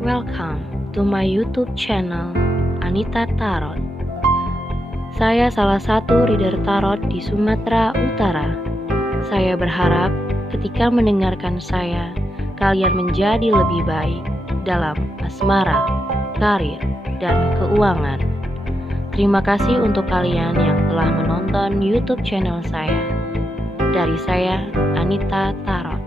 Welcome to my YouTube channel Anita Tarot. Saya salah satu reader tarot di Sumatera Utara. Saya berharap ketika mendengarkan saya, kalian menjadi lebih baik dalam asmara, karir, dan keuangan. Terima kasih untuk kalian yang telah menonton YouTube channel saya. Dari saya, Anita Tarot.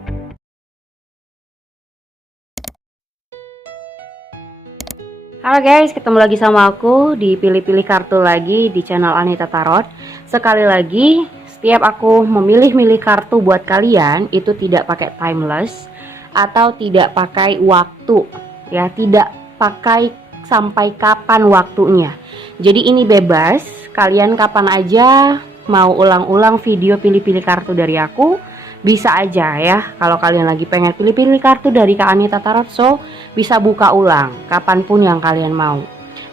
Halo guys, ketemu lagi sama aku di pilih-pilih kartu lagi di channel Anita Tarot. Sekali lagi, setiap aku memilih-milih kartu buat kalian itu tidak pakai timeless atau tidak pakai waktu, ya, tidak pakai sampai kapan waktunya. Jadi ini bebas, kalian kapan aja mau ulang-ulang video pilih-pilih kartu dari aku, bisa aja ya. Kalau kalian lagi pengen pilih-pilih kartu dari Kak Anita Tarot, so bisa buka ulang kapanpun yang kalian mau.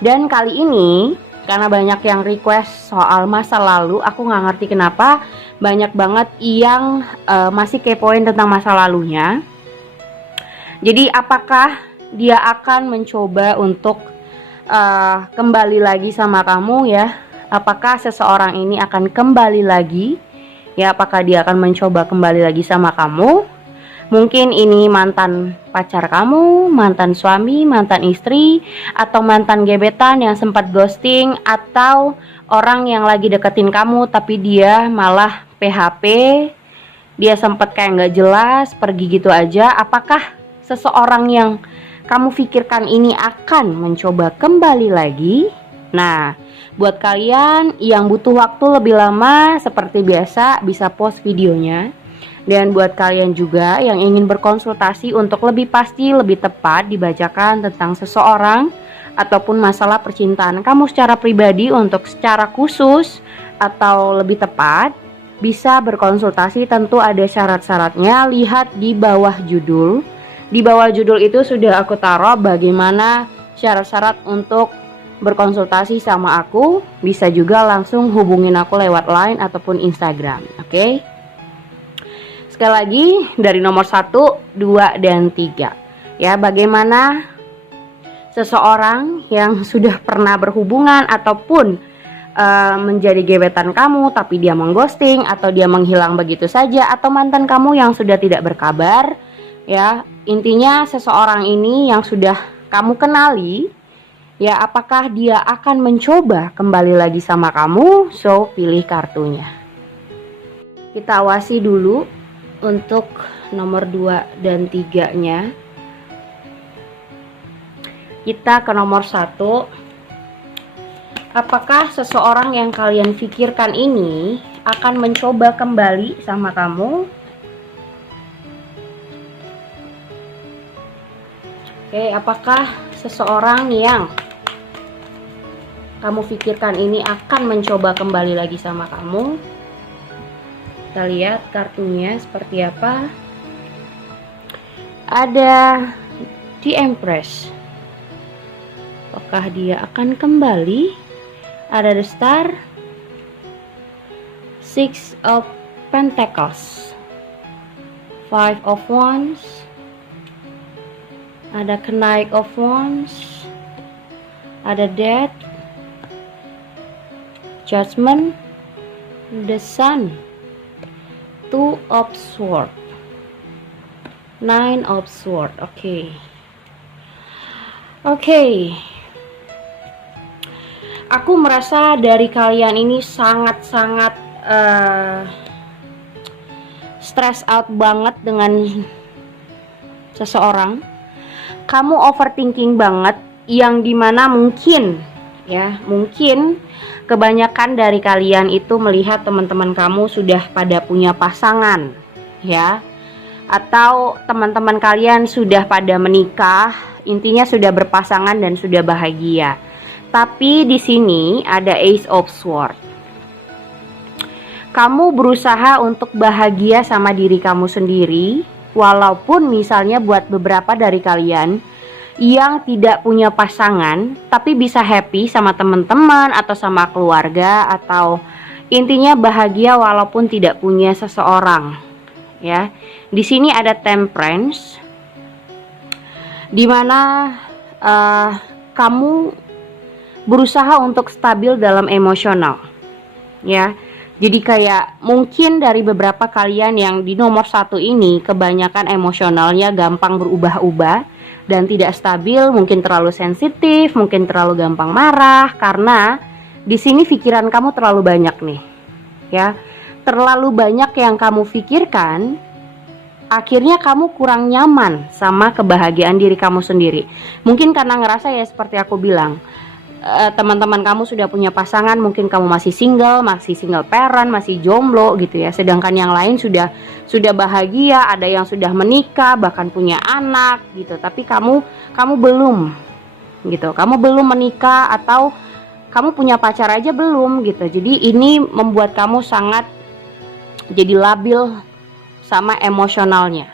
Dan kali ini karena banyak yang request soal masa lalu, aku nggak ngerti kenapa banyak banget yang masih kepoin tentang masa lalunya. Jadi apakah dia akan mencoba untuk kembali lagi sama kamu, ya? Apakah seseorang ini akan kembali lagi? Ya, apakah dia akan mencoba kembali lagi sama kamu? Mungkin ini mantan pacar kamu, mantan suami, mantan istri, atau mantan gebetan yang sempat ghosting, atau orang yang lagi deketin kamu tapi dia malah PHP, dia sempat kayak nggak jelas, pergi gitu aja. Apakah seseorang yang kamu pikirkan ini akan mencoba kembali lagi? Nah, buat kalian yang butuh waktu lebih lama, seperti biasa bisa pause videonya. Dan buat kalian juga yang ingin berkonsultasi untuk lebih pasti, lebih tepat dibacakan tentang seseorang ataupun masalah percintaan kamu secara pribadi untuk secara khusus atau lebih tepat, bisa berkonsultasi. Tentu ada syarat-syaratnya, lihat di bawah judul. Di bawah judul itu sudah aku taruh bagaimana syarat-syarat untuk berkonsultasi sama aku. Bisa juga langsung hubungin aku lewat Line ataupun Instagram. Oke? Sekali lagi dari nomor 1, 2, dan 3. Ya, bagaimana seseorang yang sudah pernah berhubungan ataupun menjadi gebetan kamu tapi dia mengghosting atau dia menghilang begitu saja, atau mantan kamu yang sudah tidak berkabar, ya. Intinya seseorang ini yang sudah kamu kenali, ya, apakah dia akan mencoba kembali lagi sama kamu? So, pilih kartunya. Kita awasi dulu untuk nomor 2 dan 3-nya. Kita ke nomor 1. Apakah seseorang yang kalian pikirkan ini akan mencoba kembali sama kamu? Oke, apakah seseorang yang kamu pikirkan ini akan mencoba kembali lagi sama kamu? Kita lihat kartunya seperti apa. Ada The Empress. Apakah dia akan kembali? Ada The Star, Six of Pentacles, Five of Wands, ada Knight of Wands, ada Death, Judgment, The Sun, Two of Swords, Nine of Swords. Oke. Aku merasa dari kalian ini sangat-sangat stress out banget dengan seseorang. Kamu overthinking banget, yang dimana mungkin kebanyakan dari kalian itu melihat teman-teman kamu sudah pada punya pasangan, ya, atau teman-teman kalian sudah pada menikah, intinya sudah berpasangan dan sudah bahagia. Tapi di sini ada Ace of Swords. Kamu berusaha untuk bahagia sama diri kamu sendiri, walaupun misalnya buat beberapa dari kalian yang tidak punya pasangan tapi bisa happy sama teman-teman atau sama keluarga, atau intinya bahagia walaupun tidak punya seseorang, ya. Di sini ada Temperance, dimana kamu berusaha untuk stabil dalam emosional, ya. Jadi kayak mungkin dari beberapa kalian yang di nomor 1 ini kebanyakan emosionalnya gampang berubah-ubah dan tidak stabil, mungkin terlalu sensitif, mungkin terlalu gampang marah, karena di sini pikiran kamu terlalu banyak nih, ya. Terlalu banyak yang kamu pikirkan, akhirnya kamu kurang nyaman sama kebahagiaan diri kamu sendiri. Mungkin karena ngerasa ya seperti aku bilang, teman-teman kamu sudah punya pasangan, mungkin kamu masih single parent, masih jomblo gitu ya. Sedangkan yang lain sudah bahagia, ada yang sudah menikah, bahkan punya anak gitu. Tapi kamu belum gitu. Kamu belum menikah atau kamu punya pacar aja belum gitu. Jadi ini membuat kamu sangat jadi labil sama emosionalnya.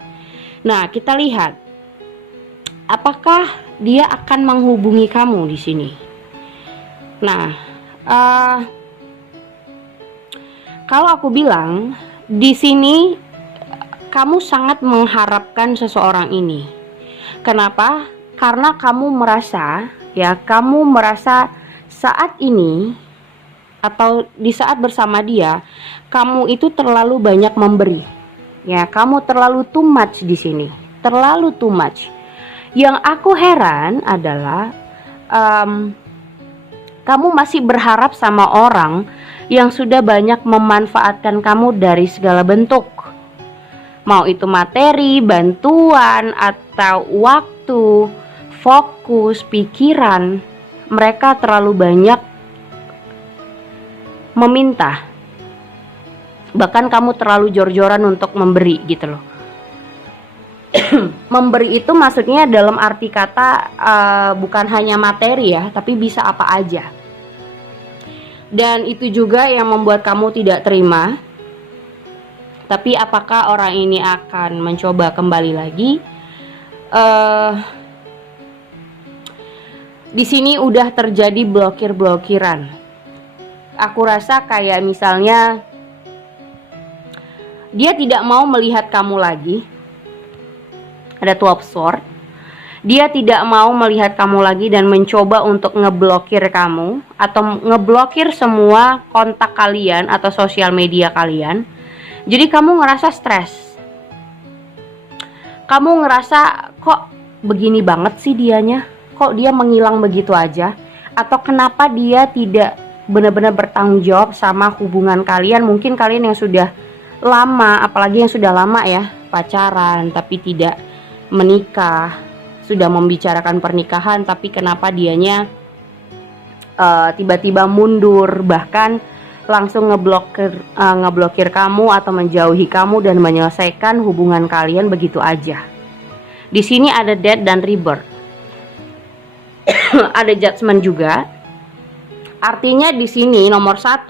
Nah, kita lihat apakah dia akan menghubungi kamu di sini. Nah, kalau aku bilang di sini kamu sangat mengharapkan seseorang ini. Kenapa? Karena kamu merasa saat ini atau di saat bersama dia, kamu itu terlalu banyak memberi. Ya, kamu terlalu too much di sini, terlalu too much. Yang aku heran adalah kamu masih berharap sama orang yang sudah banyak memanfaatkan kamu dari segala bentuk. Mau itu materi, bantuan, atau waktu, fokus, pikiran. Mereka terlalu banyak meminta. Bahkan kamu terlalu jor-joran untuk memberi gitu loh. Memberi itu maksudnya dalam arti kata bukan hanya materi ya, tapi bisa apa aja. Dan itu juga yang membuat kamu tidak terima. Tapi apakah orang ini akan mencoba kembali lagi? Di sini udah terjadi blokir-blokiran. Aku rasa kayak misalnya dia tidak mau melihat kamu lagi. Ada 12 sword. Dia tidak mau melihat kamu lagi dan mencoba untuk ngeblokir kamu atau ngeblokir semua kontak kalian atau sosial media kalian. Jadi kamu ngerasa stres. Kamu ngerasa kok begini banget sih dianya? Kok dia menghilang begitu aja? Atau kenapa dia tidak benar-benar bertanggung jawab sama hubungan kalian? Mungkin kalian yang sudah lama, apalagi yang sudah lama ya, pacaran tapi tidak menikah, sudah membicarakan pernikahan, tapi kenapa dianya tiba-tiba mundur, bahkan langsung ngeblokir kamu atau menjauhi kamu dan menyelesaikan hubungan kalian begitu aja. Di sini ada death dan rebirth. Ada judgment juga. Artinya di sini nomor 1,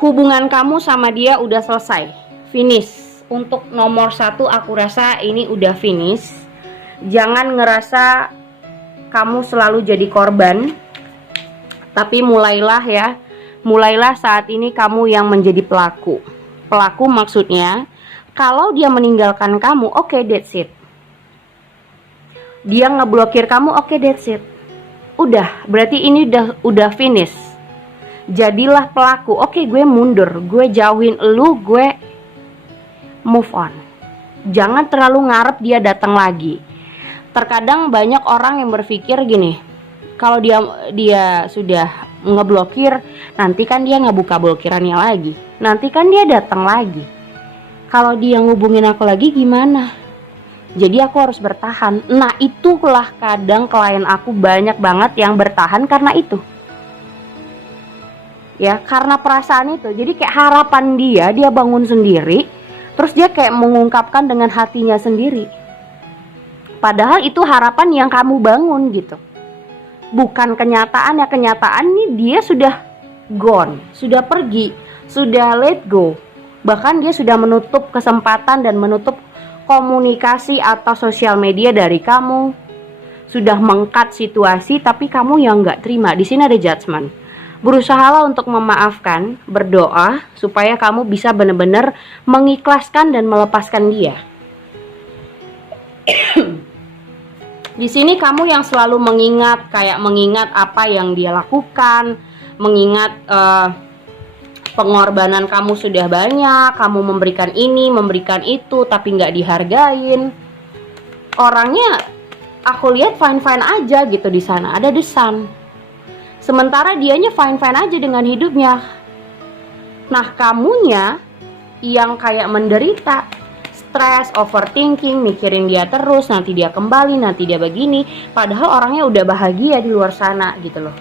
hubungan kamu sama dia udah selesai, finish. Untuk nomor 1 aku rasa ini udah finish. Jangan ngerasa kamu selalu jadi korban, tapi mulailah saat ini kamu yang menjadi pelaku. Pelaku maksudnya kalau dia meninggalkan kamu, oke, that's it. Dia ngeblokir kamu, oke, that's it. Udah, berarti ini udah finish. Jadilah pelaku. Oke, gue mundur, gue jauhin elu, gue move on. Jangan terlalu ngarep dia datang lagi. Terkadang banyak orang yang berpikir gini, kalau dia sudah ngeblokir, nanti kan dia ngebuka blokirannya lagi, nanti kan dia datang lagi. Kalau dia ngubungin aku lagi gimana? Jadi aku harus bertahan. Nah, itulah kadang klien aku banyak banget yang bertahan karena itu. Ya, karena perasaan itu. Jadi kayak harapan dia bangun sendiri, terus dia kayak mengungkapkan dengan hatinya sendiri. Padahal itu harapan yang kamu bangun gitu. Bukan kenyataan ya, kenyataan nih dia sudah gone, sudah pergi, sudah let go. Bahkan dia sudah menutup kesempatan dan menutup komunikasi atau sosial media dari kamu. Sudah meng-cut situasi tapi kamu yang nggak terima. Di sini ada judgment. Berusahalah untuk memaafkan, berdoa supaya kamu bisa benar-benar mengikhlaskan dan melepaskan dia. Di sini kamu yang selalu mengingat, kayak mengingat apa yang dia lakukan, mengingat pengorbanan kamu sudah banyak, kamu memberikan ini, memberikan itu, tapi nggak dihargain. Orangnya aku lihat fine-fine aja gitu di sana, ada The Sun. Sementara dianya fine-fine aja dengan hidupnya. Nah, kamunya yang kayak menderita, stres, overthinking, mikirin dia terus, nanti dia kembali, nanti dia begini, padahal orangnya udah bahagia di luar sana gitu loh.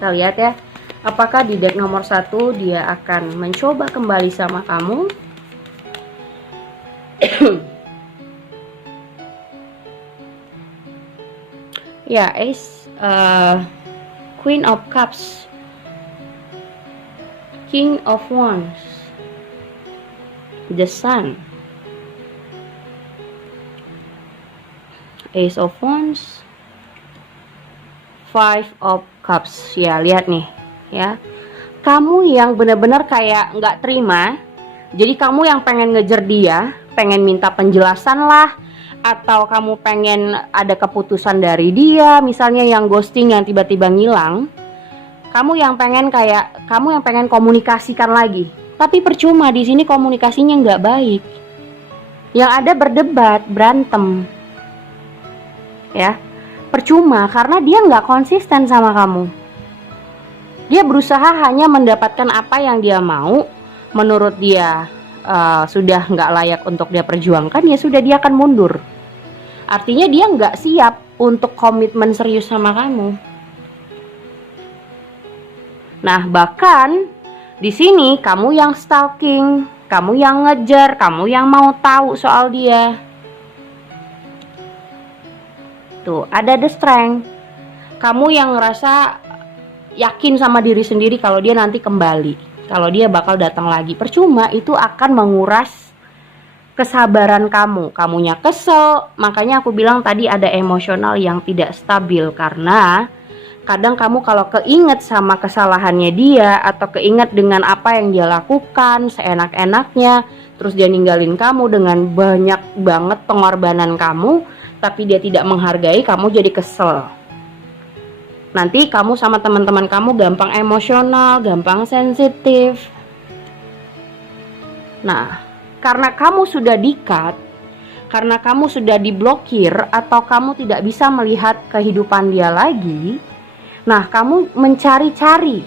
Kita lihat ya, apakah di deck nomor 1 dia akan mencoba kembali sama kamu. Ya, Ace, Queen of Cups, King of Wands, The Sun, Ace of Wands, Five of Cups. Ya, lihat nih ya, kamu yang benar-benar kayak nggak terima. Jadi kamu yang pengen ngejar dia, pengen minta penjelasan lah, atau kamu pengen ada keputusan dari dia, misalnya yang ghosting, yang tiba-tiba ngilang. Kamu yang pengen komunikasikan lagi, tapi percuma. Di sini komunikasinya nggak baik. Yang ada berdebat, berantem, ya. Percuma, karena dia nggak konsisten sama kamu. Dia berusaha hanya mendapatkan apa yang dia mau. Menurut dia sudah nggak layak untuk dia perjuangkan, ya sudah, dia akan mundur. Artinya dia nggak siap untuk komitmen serius sama kamu. Nah, bahkan di sini kamu yang stalking, kamu yang ngejar, kamu yang mau tahu soal dia. Tuh, ada The Strength. Kamu yang ngerasa yakin sama diri sendiri kalau dia nanti kembali, kalau dia bakal datang lagi. Percuma, itu akan menguras kesabaran kamu. Kamunya kesel, makanya aku bilang tadi ada emosional yang tidak stabil. Karena kadang kamu kalau keinget sama kesalahannya dia, atau keinget dengan apa yang dia lakukan seenak-enaknya, terus dia ninggalin kamu dengan banyak banget pengorbanan kamu, tapi dia tidak menghargai, kamu jadi kesel. Nanti kamu sama teman-teman kamu gampang emosional, gampang sensitif. Nah, karena kamu sudah di-cut, karena kamu sudah diblokir, atau kamu tidak bisa melihat kehidupan dia lagi, nah kamu mencari-cari,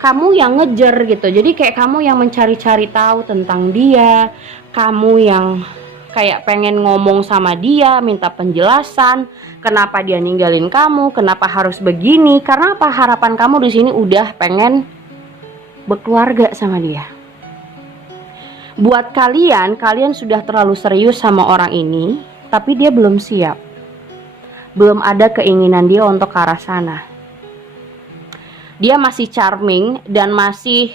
kamu yang ngejar gitu. Jadi kayak kamu yang mencari-cari tahu tentang dia, kamu yang kayak pengen ngomong sama dia, minta penjelasan, kenapa dia ninggalin kamu, kenapa harus begini. Karena apa? Harapan kamu di sini udah pengen berkeluarga sama dia. Buat kalian sudah terlalu serius sama orang ini, tapi dia belum siap. Belum ada keinginan dia untuk ke arah sana. Dia masih charming dan masih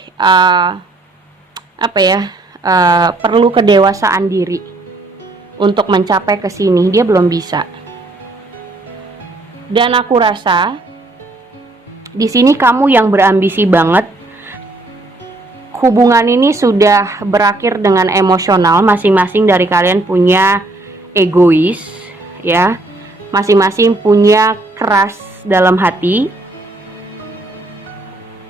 perlu kedewasaan diri untuk mencapai ke sini. Dia belum bisa. Dan aku rasa di sini kamu yang berambisi banget. Hubungan ini sudah berakhir dengan emosional. Masing-masing dari kalian punya egois, ya. Masing-masing punya keras dalam hati.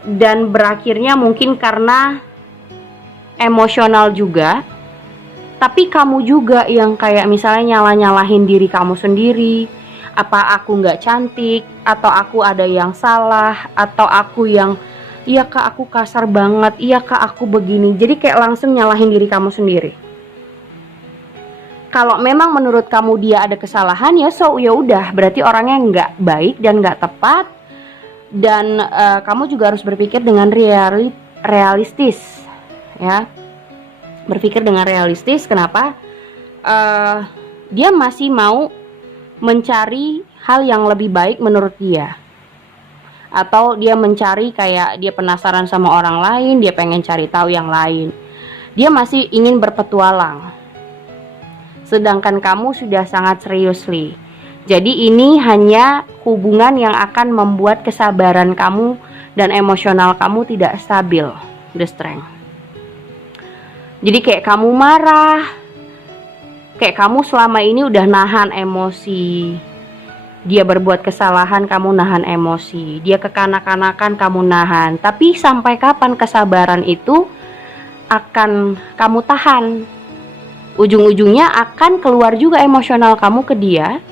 Dan berakhirnya mungkin karena emosional juga. Tapi kamu juga yang kayak misalnya nyalahin diri kamu sendiri. Apa aku nggak cantik, atau aku ada yang salah, atau aku yang, iya kak aku kasar banget, iya kak aku begini. Jadi kayak langsung nyalahin diri kamu sendiri. Kalau memang menurut kamu dia ada kesalahan, ya ya udah, berarti orangnya nggak baik dan nggak tepat. Dan kamu juga harus berpikir dengan realistis, ya. Berpikir dengan realistis. Kenapa? Dia masih mau mencari hal yang lebih baik menurut dia, atau dia mencari kayak dia penasaran sama orang lain, dia pengen cari tahu yang lain. Dia masih ingin berpetualang. Sedangkan kamu sudah sangat serius, Li. Jadi ini hanya hubungan yang akan membuat kesabaran kamu dan emosional kamu tidak stabil, The Strength. Jadi kayak kamu marah, Kayak kamu selama ini udah nahan emosi. Dia berbuat kesalahan, kamu nahan emosi. Dia kekanak-kanakan, kamu nahan. Tapi sampai kapan kesabaran itu akan kamu tahan? Ujung-ujungnya akan keluar juga emosional kamu ke dia,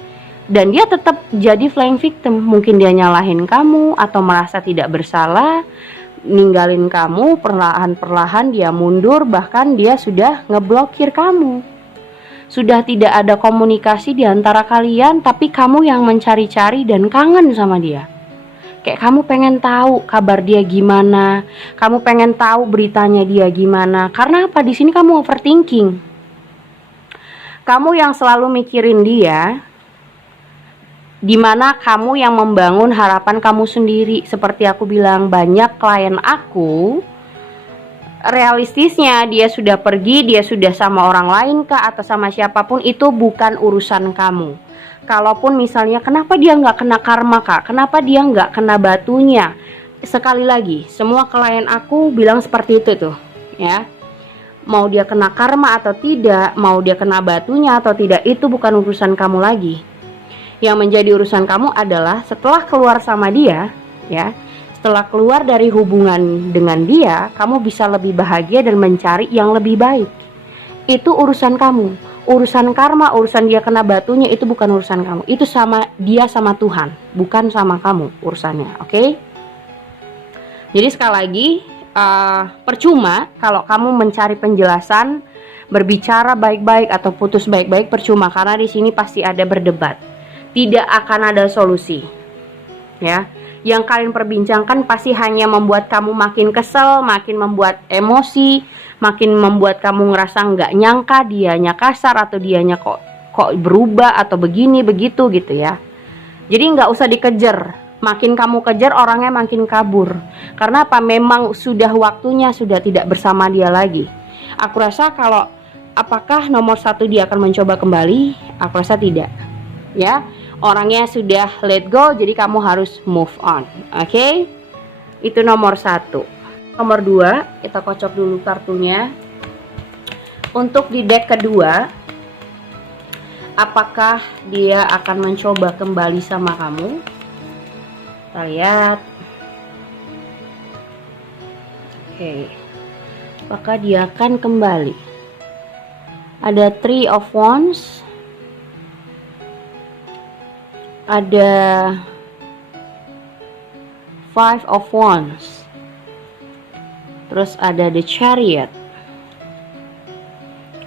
dan dia tetap jadi playing victim. Mungkin dia nyalahin kamu atau merasa tidak bersalah, ninggalin kamu, perlahan-perlahan dia mundur, bahkan dia sudah ngeblokir kamu. Sudah tidak ada komunikasi di antara kalian, tapi kamu yang mencari-cari dan kangen sama dia. Kayak kamu pengen tahu kabar dia gimana, kamu pengen tahu beritanya dia gimana. Karena apa? Di sini kamu overthinking. Kamu yang selalu mikirin dia, dimana kamu yang membangun harapan kamu sendiri. Seperti aku bilang, banyak klien aku, realistisnya dia sudah pergi, dia sudah sama orang lain kah atau sama siapapun, itu bukan urusan kamu. Kalaupun misalnya kenapa dia nggak kena karma kak, kenapa dia nggak kena batunya, sekali lagi semua klien aku bilang seperti itu tuh ya. Mau dia kena karma atau tidak, mau dia kena batunya atau tidak, itu bukan urusan kamu lagi. Yang menjadi urusan kamu adalah setelah keluar sama dia ya, setelah keluar dari hubungan dengan dia, kamu bisa lebih bahagia dan mencari yang lebih baik. Itu urusan kamu. Urusan karma, urusan dia kena batunya, itu bukan urusan kamu. Itu sama dia, sama Tuhan, bukan sama kamu urusannya. Oke? Jadi sekali lagi, percuma kalau kamu mencari penjelasan, berbicara baik-baik atau putus baik-baik, percuma, karena di sini pasti ada berdebat. Tidak akan ada solusi. Ya. Yang kalian perbincangkan pasti hanya membuat kamu makin kesel, makin membuat emosi, makin membuat kamu ngerasa nggak nyangka dianya kasar atau dianya kok berubah atau begini begitu gitu ya. Jadi nggak usah dikejar. Makin kamu kejar, orangnya makin kabur. Karena apa? Memang sudah waktunya, sudah tidak bersama dia lagi. Aku rasa kalau apakah nomor satu dia akan mencoba kembali? Aku rasa tidak. Ya. Orangnya sudah let go, jadi kamu harus move on. Oke? Itu nomor satu. Nomor dua, kita kocok dulu kartunya. Untuk di deck kedua, apakah dia akan mencoba kembali sama kamu? Kita lihat. Oke. Apakah dia akan kembali? Ada Three of Wands, ada Five of Wands, terus ada The Chariot,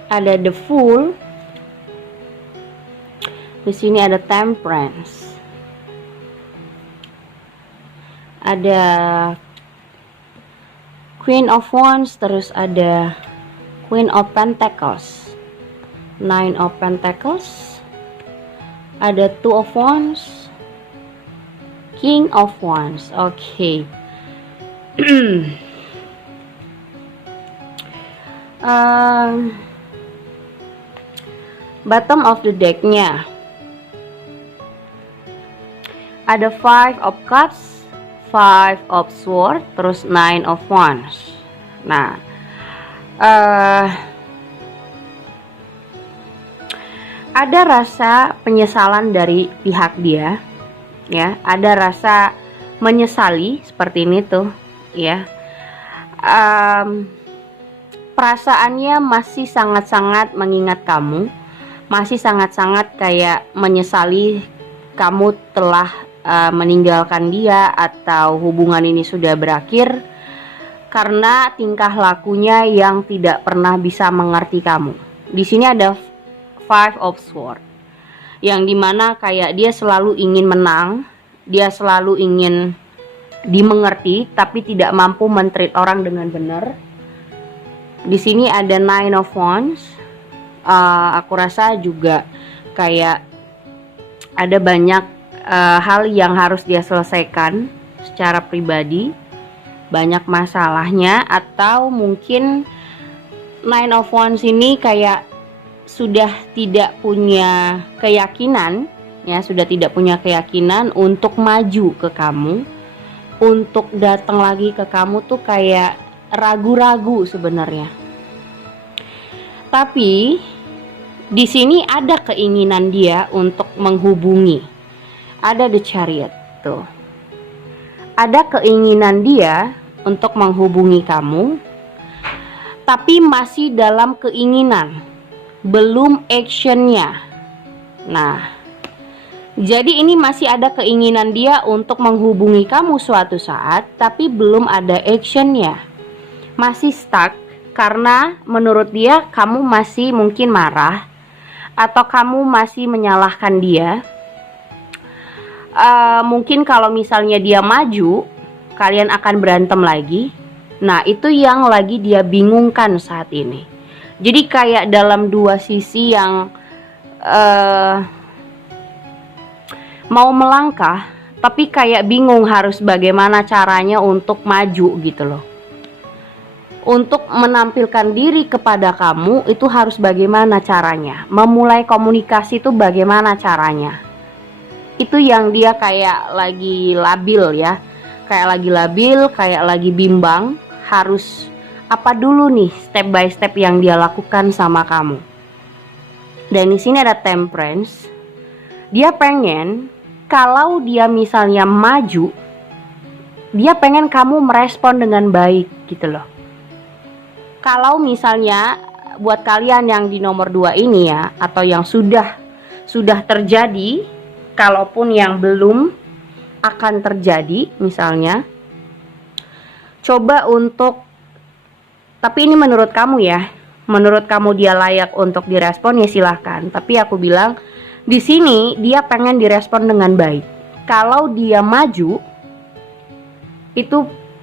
ada The Fool, di sini ada Temperance, ada Queen of Wands, terus ada Queen of Pentacles, Nine of Pentacles, ada Two of Wands, King of Wands. Oke. Bottom of the decknya ada Five of Cups, Five of Swords, terus Nine of Wands. Nah, ada rasa penyesalan dari pihak dia, ya. Ada rasa menyesali seperti ini tuh, ya. Perasaannya masih sangat-sangat mengingat kamu, masih sangat-sangat kayak menyesali kamu telah meninggalkan dia atau hubungan ini sudah berakhir karena tingkah lakunya yang tidak pernah bisa mengerti kamu. Di sini ada Five of Swords, yang dimana kayak dia selalu ingin menang, dia selalu ingin dimengerti, tapi tidak mampu men-treat orang dengan benar. Di sini ada Nine of Wands. Aku rasa juga kayak ada banyak hal yang harus dia selesaikan secara pribadi, banyak masalahnya, atau mungkin Nine of Wands ini kayak sudah tidak punya keyakinan, ya, sudah tidak punya keyakinan untuk maju ke kamu, untuk datang lagi ke kamu tuh kayak ragu-ragu sebenarnya. Tapi Di sini ada keinginan dia untuk menghubungi. Ada the Chariot tuh. Ada keinginan dia untuk menghubungi kamu, tapi masih dalam keinginan, belum actionnya. Nah, jadi ini masih ada keinginan dia untuk menghubungi kamu suatu saat, tapi belum ada actionnya. Masih stuck karena menurut dia kamu masih mungkin marah, atau kamu masih menyalahkan dia. Mungkin kalau misalnya dia maju, kalian akan berantem lagi. Nah, itu yang lagi dia bingungkan saat ini. Jadi kayak dalam dua sisi yang mau melangkah, tapi kayak bingung harus bagaimana caranya untuk maju gitu loh. Untuk menampilkan diri kepada kamu itu harus bagaimana caranya. Memulai komunikasi itu bagaimana caranya. Itu yang dia kayak lagi labil ya. Kayak lagi labil, kayak lagi bimbang. Harus apa dulu nih step by step yang dia lakukan sama kamu. Dan di sini ada Temperance. Dia pengen kalau dia misalnya maju, dia pengen kamu merespon dengan baik gitu loh. Kalau misalnya buat kalian yang di nomor 2 ini ya, atau yang sudah terjadi, kalaupun yang belum akan terjadi misalnya, coba untuk, tapi ini menurut kamu ya, menurut kamu dia layak untuk direspon ya silahkan. Tapi aku bilang di sini dia pengen direspon dengan baik. Kalau dia maju, itu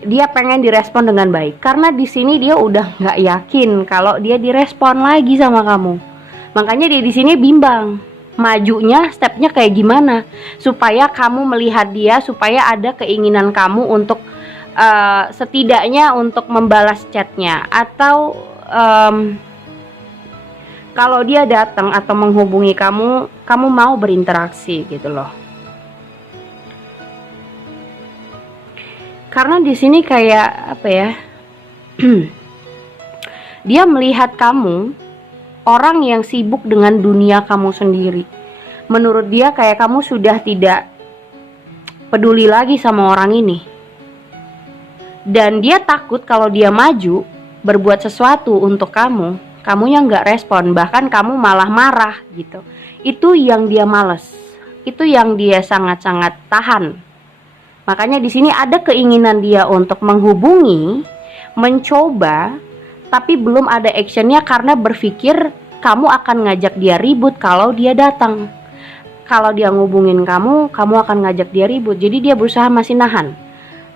dia pengen direspon dengan baik, karena di sini dia udah nggak yakin kalau dia direspon lagi sama kamu. Makanya dia di sini bimbang, majunya stepnya kayak gimana supaya kamu melihat dia, supaya ada keinginan kamu untuk setidaknya untuk membalas chatnya, atau kalau dia datang atau menghubungi kamu, kamu mau berinteraksi gitu loh. Karena di sini kayak apa ya? Dia melihat kamu orang yang sibuk dengan dunia kamu sendiri. Menurut dia kayak kamu sudah tidak peduli lagi sama orang ini. Dan dia takut kalau dia maju berbuat sesuatu untuk kamu, kamunya nggak respon, bahkan kamu malah marah gitu. Itu yang dia males. Itu yang dia sangat-sangat tahan. Makanya di sini ada keinginan dia untuk menghubungi, mencoba, tapi belum ada actionnya karena berpikir kamu akan ngajak dia ribut kalau dia datang. Kalau dia ngubungin kamu, kamu akan ngajak dia ribut. Jadi dia berusaha masih nahan.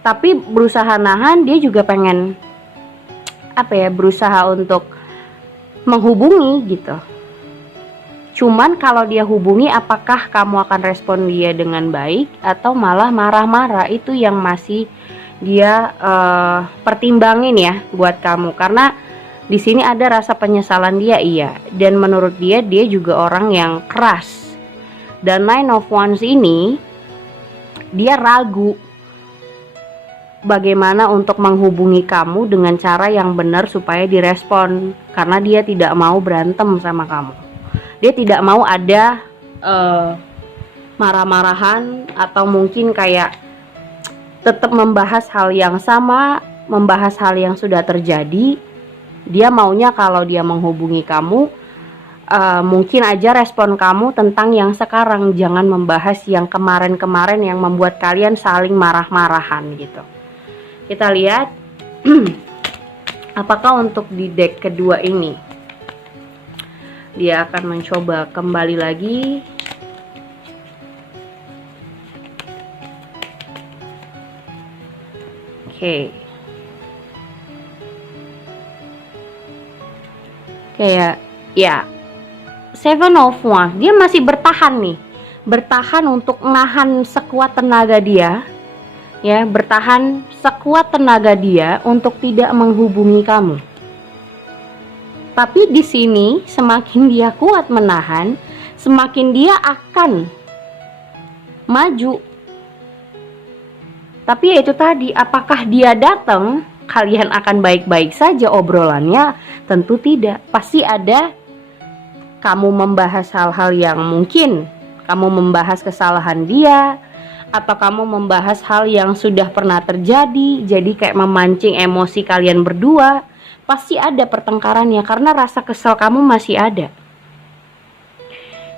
Tapi berusaha nahan, dia juga pengen apa ya, berusaha untuk menghubungi gitu. Cuman kalau dia hubungi, apakah kamu akan respon dia dengan baik atau malah marah-marah, itu yang masih dia pertimbangin ya buat kamu. Karena di sini ada rasa penyesalan dia, iya. Dan menurut dia juga orang yang keras. Dan Nine of Wands ini dia ragu bagaimana untuk menghubungi kamu dengan cara yang benar supaya direspon, karena dia tidak mau berantem sama kamu. Dia tidak mau ada marah-marahan, atau mungkin kayak tetap membahas hal yang sama, membahas hal yang sudah terjadi. Dia maunya kalau dia menghubungi kamu, mungkin aja respon kamu tentang yang sekarang, jangan membahas yang kemarin-kemarin yang membuat kalian saling marah-marahan gitu. Kita lihat apakah untuk di deck kedua ini dia akan mencoba kembali lagi. Oke. Kayak ya, Seven of Wands, dia masih bertahan nih. Bertahan untuk nahan sekuat tenaga dia. Ya, bertahan sekuat tenaga dia untuk tidak menghubungi kamu. Tapi di sini semakin dia kuat menahan, semakin dia akan maju. Tapi ya itu tadi, apakah dia datang, kalian akan baik-baik saja obrolannya? Tentu tidak. Pasti ada kamu membahas hal-hal yang mungkin kamu membahas kesalahan dia, atau kamu membahas hal yang sudah pernah terjadi, jadi kayak memancing emosi kalian berdua. Pasti ada pertengkarannya karena rasa kesal kamu masih ada.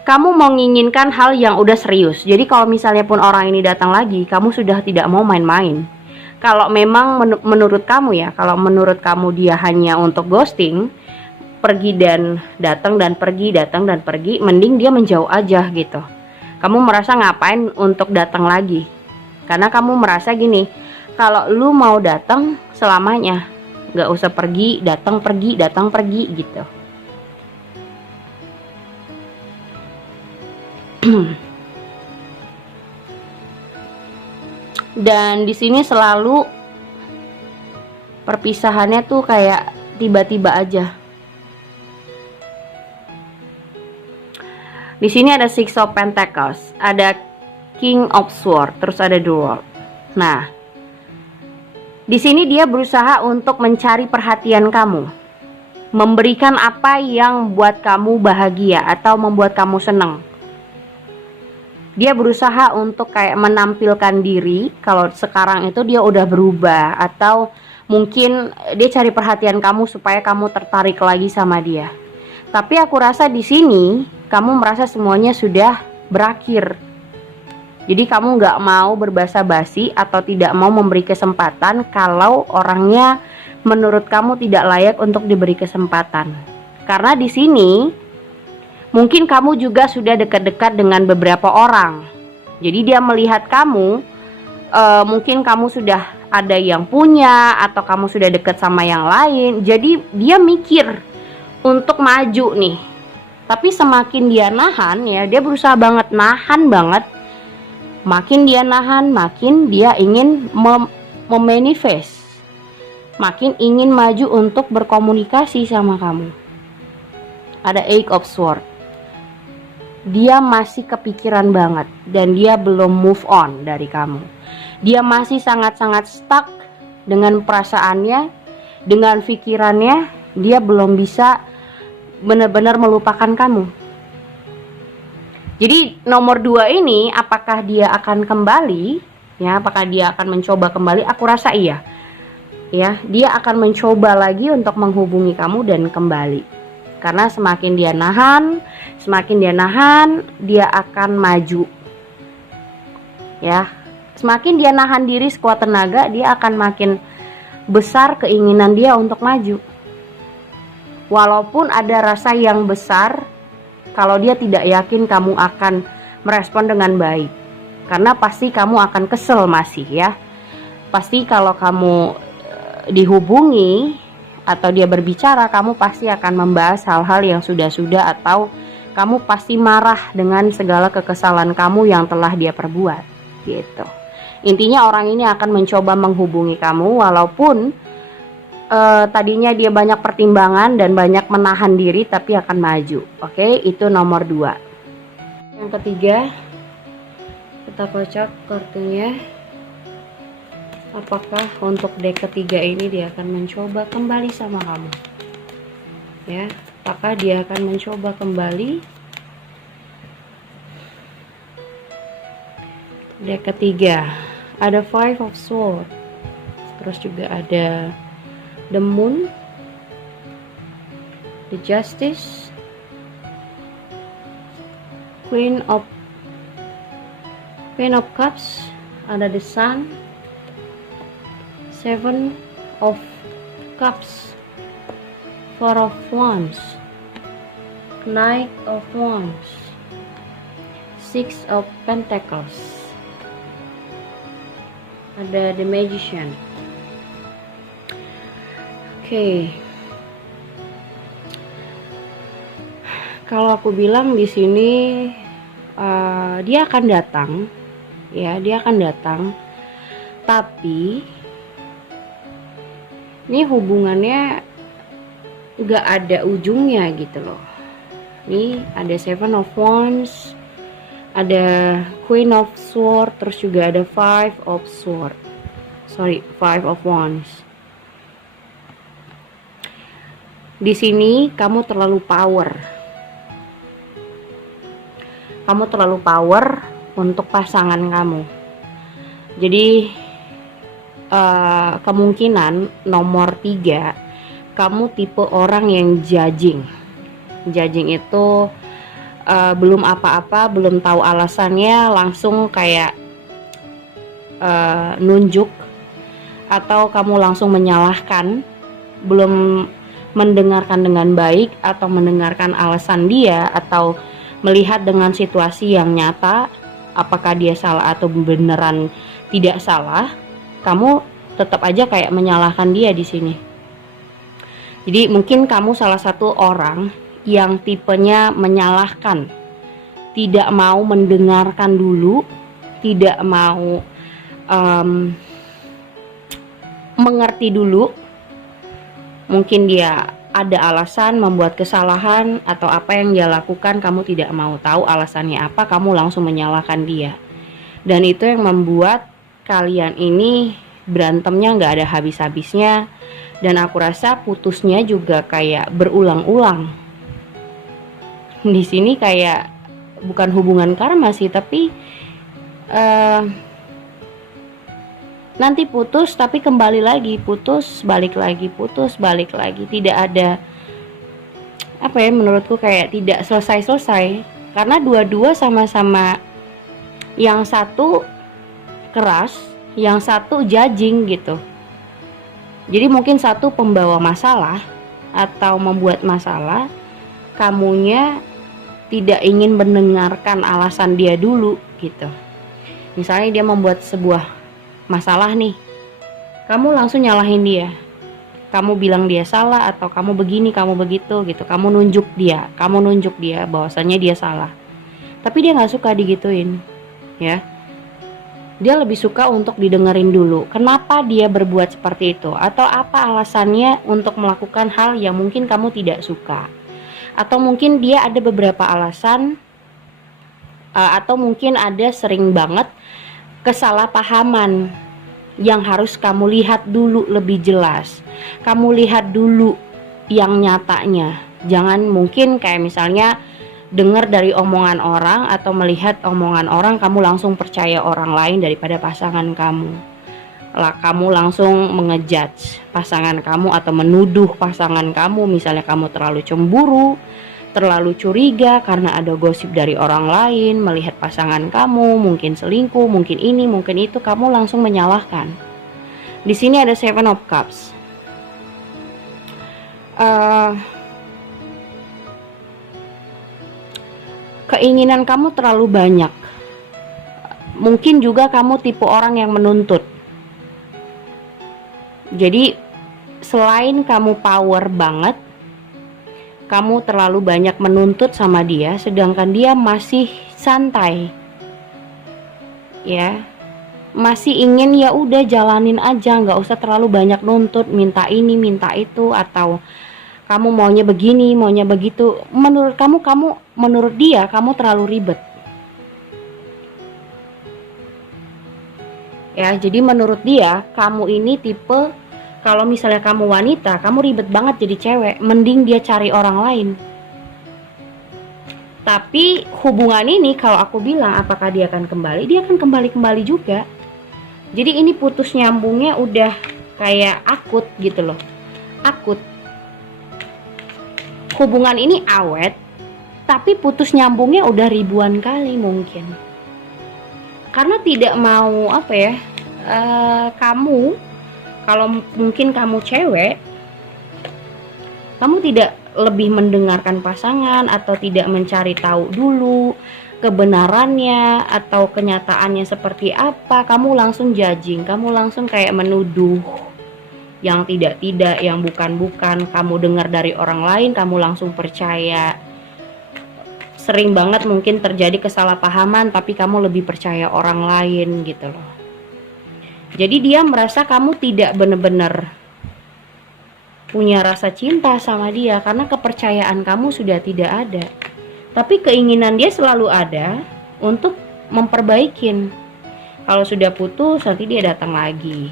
Kamu menginginkan hal yang udah serius. Jadi kalau misalnya pun orang ini datang lagi, kamu sudah tidak mau main-main. Kalau memang menurut kamu ya, kalau menurut kamu dia hanya untuk ghosting, pergi dan datang dan pergi, datang dan pergi, mending dia menjauh aja gitu. Kamu merasa ngapain untuk datang lagi? Karena kamu merasa gini, kalau lu mau datang selamanya, gak usah pergi, datang pergi gitu. Dan di sini selalu perpisahannya tuh kayak tiba-tiba aja. Di sini ada Six of Pentacles, ada King of Swords, terus ada The World. Nah, di sini dia berusaha untuk mencari perhatian kamu, memberikan apa yang buat kamu bahagia atau membuat kamu senang. Dia berusaha untuk kayak menampilkan diri kalau sekarang itu dia udah berubah, atau mungkin dia cari perhatian kamu supaya kamu tertarik lagi sama dia. Tapi aku rasa di sini kamu merasa semuanya sudah berakhir. Jadi kamu nggak mau berbasa-basi atau tidak mau memberi kesempatan kalau orangnya menurut kamu tidak layak untuk diberi kesempatan. Karena di sini mungkin kamu juga sudah dekat-dekat dengan beberapa orang. Jadi dia melihat kamu, mungkin kamu sudah ada yang punya atau kamu sudah dekat sama yang lain. Jadi dia mikir untuk maju nih. Tapi semakin dia nahan ya, dia berusaha banget nahan banget. Makin dia nahan, makin dia ingin memanifest, makin ingin maju untuk berkomunikasi sama kamu. Ada Eight of Swords. Dia masih kepikiran banget dan dia belum move on dari kamu. Dia masih sangat-sangat stuck dengan perasaannya, dengan pikirannya. Dia belum bisa benar-benar melupakan kamu. Jadi nomor 2 ini, apakah dia akan kembali? Ya, apakah dia akan mencoba kembali? Aku rasa iya. Ya, dia akan mencoba lagi untuk menghubungi kamu dan kembali. Karena semakin dia nahan, dia akan maju. Ya, semakin dia nahan diri sekuat tenaga, dia akan makin besar keinginan dia untuk maju. Walaupun ada rasa yang besar, kalau dia tidak yakin kamu akan merespon dengan baik. Karena pasti kamu akan kesel masih ya. Pasti kalau kamu dihubungi atau dia berbicara, kamu pasti akan membahas hal-hal yang sudah-sudah, atau kamu pasti marah dengan segala kekesalan kamu yang telah dia perbuat gitu. Intinya orang ini akan mencoba menghubungi kamu walaupun tadinya dia banyak pertimbangan dan banyak menahan diri, tapi akan maju. Oke, itu nomor 2. Yang ketiga, kita kocok kartunya. Apakah untuk deck ketiga ini dia akan mencoba kembali sama kamu? Ya, apakah dia akan mencoba kembali? Deck ketiga ada Five of Swords, terus juga ada The Moon, The Justice, Queen of Cups, ada The Sun, Seven of Cups, Four of Wands, Knight of Wands, Six of Pentacles, ada The Magician. Oke. Kalau aku bilang di sini dia akan datang, ya, dia akan datang. Tapi ini hubungannya gak ada ujungnya gitu loh. Ini ada Seven of Wands, ada Queen of Swords, terus juga ada Five of Wands. Di sini kamu terlalu power. kamu terlalu power untuk pasangan kamu. Jadi kemungkinan nomor 3, kamu tipe orang yang judging. Judging itu belum apa-apa, belum tahu alasannya langsung kayak nunjuk, atau kamu langsung menyalahkan, belum mendengarkan dengan baik atau mendengarkan alasan dia, atau melihat dengan situasi yang nyata apakah dia salah atau beneran tidak salah. Kamu tetap aja kayak menyalahkan dia di sini. Jadi mungkin kamu salah satu orang yang tipenya menyalahkan, tidak mau mendengarkan dulu, tidak mau mengerti dulu. Mungkin dia ada alasan membuat kesalahan atau apa yang dia lakukan, kamu tidak mau tahu alasannya apa, kamu langsung menyalahkan dia. Dan itu yang membuat kalian ini berantemnya nggak ada habis-habisnya. Dan aku rasa putusnya juga kayak berulang-ulang. Di sini kayak bukan hubungan karma sih, tapi nanti putus tapi kembali lagi, putus balik lagi, putus balik lagi. Tidak ada apa ya, menurutku kayak tidak selesai-selesai. Karena dua-dua sama-sama, yang satu keras, yang satu judging gitu. Jadi mungkin satu pembawa masalah atau membuat masalah, kamunya tidak ingin mendengarkan alasan dia dulu gitu. Misalnya dia membuat sebuah masalah nih, kamu langsung nyalahin dia, kamu bilang dia salah atau kamu begini, kamu begitu gitu. Kamu nunjuk dia bahwasannya dia salah. Tapi dia nggak suka digituin, ya. Dia lebih suka untuk didengerin dulu. Kenapa dia berbuat seperti itu? Atau apa alasannya untuk melakukan hal yang mungkin kamu tidak suka? Atau mungkin dia ada beberapa alasan, atau mungkin ada sering banget kesalahpahaman yang harus kamu lihat dulu lebih jelas. Kamu lihat dulu yang nyatanya. Jangan mungkin kayak misalnya dengar dari omongan orang atau melihat omongan orang, kamu langsung percaya orang lain daripada pasangan kamu. Kamu langsung mengejudge pasangan kamu atau menuduh pasangan kamu. Misalnya kamu terlalu cemburu, terlalu curiga karena ada gosip dari orang lain, melihat pasangan kamu mungkin selingkuh, mungkin ini, mungkin itu, kamu langsung menyalahkan. Di sini ada Seven of Cups. Keinginan kamu terlalu banyak. Mungkin juga kamu tipe orang yang menuntut. Jadi selain kamu power banget, kamu terlalu banyak menuntut sama dia, sedangkan dia masih santai, ya, masih ingin ya udah jalanin aja, nggak usah terlalu banyak nuntut, minta ini minta itu, atau kamu maunya begini maunya begitu. Menurut menurut dia kamu terlalu ribet, ya. Jadi menurut dia kamu ini tipe, kalau misalnya kamu wanita, kamu ribet banget jadi cewek, mending dia cari orang lain. Tapi hubungan ini kalau aku bilang apakah dia akan kembali, dia akan kembali juga. Jadi ini putus nyambungnya udah kayak akut gitu loh, akut. Hubungan ini awet, tapi putus nyambungnya udah ribuan kali mungkin. Karena tidak mau apa ya, kamu, kalau mungkin kamu cewek, kamu tidak lebih mendengarkan pasangan atau tidak mencari tahu dulu kebenarannya atau kenyataannya seperti apa. Kamu langsung judging, kamu langsung kayak menuduh yang tidak-tidak, yang bukan-bukan. Kamu dengar dari orang lain, kamu langsung percaya. Sering banget mungkin terjadi kesalahpahaman, tapi kamu lebih percaya orang lain gitu loh. Jadi dia merasa kamu tidak benar-benar punya rasa cinta sama dia, karena kepercayaan kamu sudah tidak ada. Tapi keinginan dia selalu ada untuk memperbaikin. Kalau sudah putus, nanti dia datang lagi,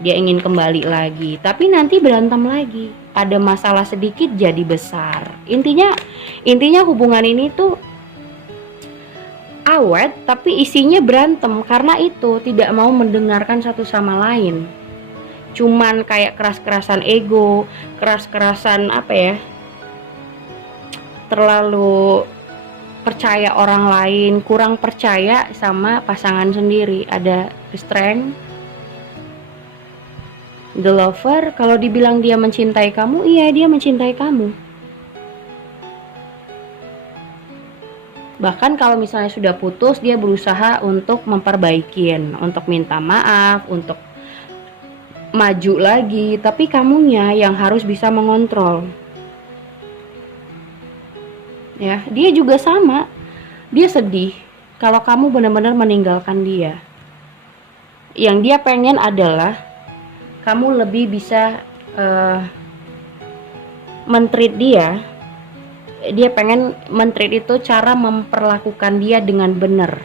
dia ingin kembali lagi, tapi nanti berantem lagi. Ada masalah sedikit jadi besar. Intinya hubungan ini tuh awet tapi isinya berantem karena itu tidak mau mendengarkan satu sama lain. Cuman kayak keras-kerasan ego, keras-kerasan apa ya, terlalu percaya orang lain, kurang percaya sama pasangan sendiri. Ada the strength, the lover. Kalau dibilang dia mencintai kamu, iya dia mencintai kamu. Bahkan kalau misalnya sudah putus, dia berusaha untuk memperbaikin, untuk minta maaf, untuk maju lagi. Tapi kamunya yang harus bisa mengontrol. Ya, dia juga sama. Dia sedih kalau kamu benar-benar meninggalkan dia. Yang dia pengen adalah kamu lebih bisa men-treat dia. Dia pengen men-treat itu cara memperlakukan dia dengan benar.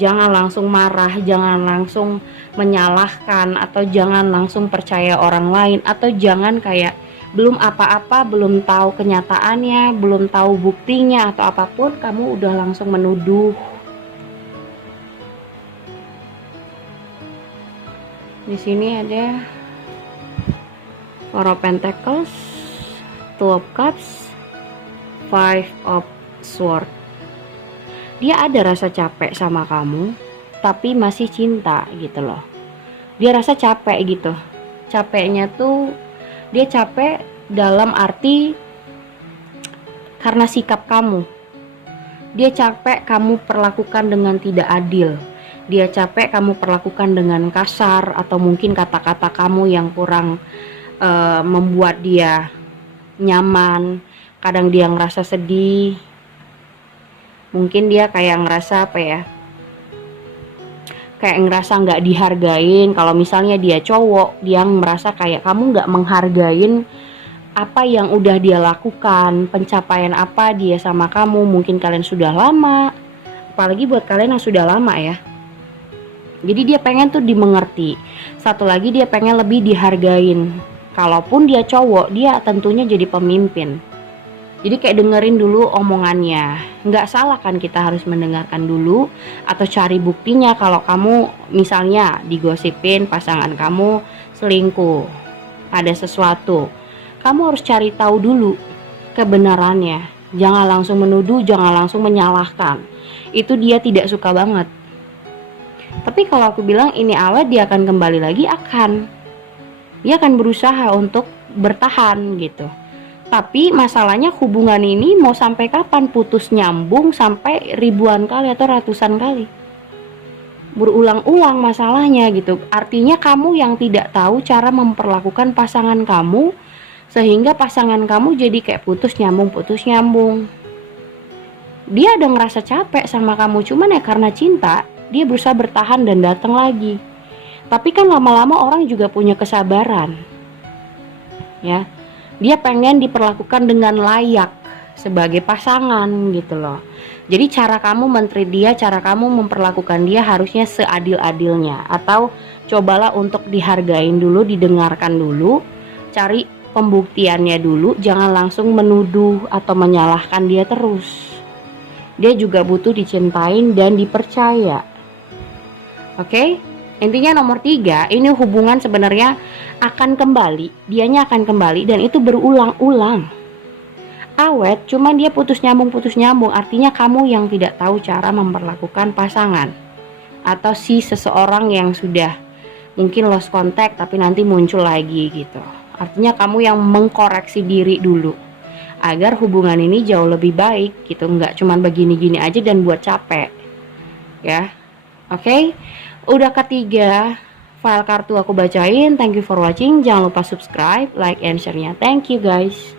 Jangan langsung marah, jangan langsung menyalahkan, atau jangan langsung percaya orang lain, atau jangan kayak belum apa-apa, belum tahu kenyataannya, belum tahu buktinya atau apapun, kamu udah langsung menuduh. Di sini ada Four of Pentacles, Two of Cups, Five of Swords. Dia ada rasa capek sama kamu, tapi masih cinta gitu loh. Dia rasa capek gitu. Capeknya tuh dia capek dalam arti karena sikap kamu. Dia capek kamu perlakukan dengan tidak adil. Dia capek kamu perlakukan dengan kasar, atau mungkin kata-kata kamu yang kurang membuat dia nyaman. Kadang dia ngerasa sedih. Mungkin dia kayak ngerasa apa ya, kayak ngerasa nggak dihargain. Kalau misalnya dia cowok, dia merasa kayak kamu nggak menghargain apa yang udah dia lakukan, pencapaian apa dia sama kamu. Mungkin kalian sudah lama, apalagi buat kalian yang sudah lama ya. Jadi dia pengen tuh dimengerti. Satu lagi, dia pengen lebih dihargain. Kalaupun dia cowok, dia tentunya jadi pemimpin. Jadi kayak dengerin dulu omongannya. Nggak salah kan kita harus mendengarkan dulu, atau cari buktinya. Kalau kamu misalnya digosipin pasangan kamu selingkuh, ada sesuatu, kamu harus cari tahu dulu kebenarannya. Jangan langsung menuduh, jangan langsung menyalahkan. Itu dia tidak suka banget. Tapi kalau aku bilang ini awet, dia akan kembali lagi, dia akan berusaha untuk bertahan gitu. Tapi masalahnya hubungan ini mau sampai kapan? Putus nyambung sampai ribuan kali atau ratusan kali. Berulang-ulang masalahnya gitu. Artinya kamu yang tidak tahu cara memperlakukan pasangan kamu, sehingga pasangan kamu jadi kayak putus nyambung. Dia ada ngerasa capek sama kamu, cuman ya karena cinta, dia berusaha bertahan dan datang lagi. Tapi kan lama-lama orang juga punya kesabaran. Ya. Dia pengen diperlakukan dengan layak sebagai pasangan gitu loh. Jadi cara kamu men-treat dia, cara kamu memperlakukan dia harusnya seadil-adilnya. Atau cobalah untuk dihargain dulu, didengarkan dulu, cari pembuktiannya dulu. Jangan langsung menuduh atau menyalahkan dia terus. Dia juga butuh dicintain dan dipercaya. Oke? Intinya nomor 3, ini hubungan sebenarnya akan kembali, dianya akan kembali, dan itu berulang-ulang. Awet, cuman dia putus nyambung, artinya kamu yang tidak tahu cara memperlakukan pasangan, atau si seseorang yang sudah mungkin lost contact tapi nanti muncul lagi gitu. Artinya kamu yang mengkoreksi diri dulu agar hubungan ini jauh lebih baik gitu, nggak cuman begini-gini aja dan buat capek ya. Oke? Udah ketiga file kartu aku bacain. Thank you for watching. Jangan lupa subscribe, like, and share-nya. Thank you guys.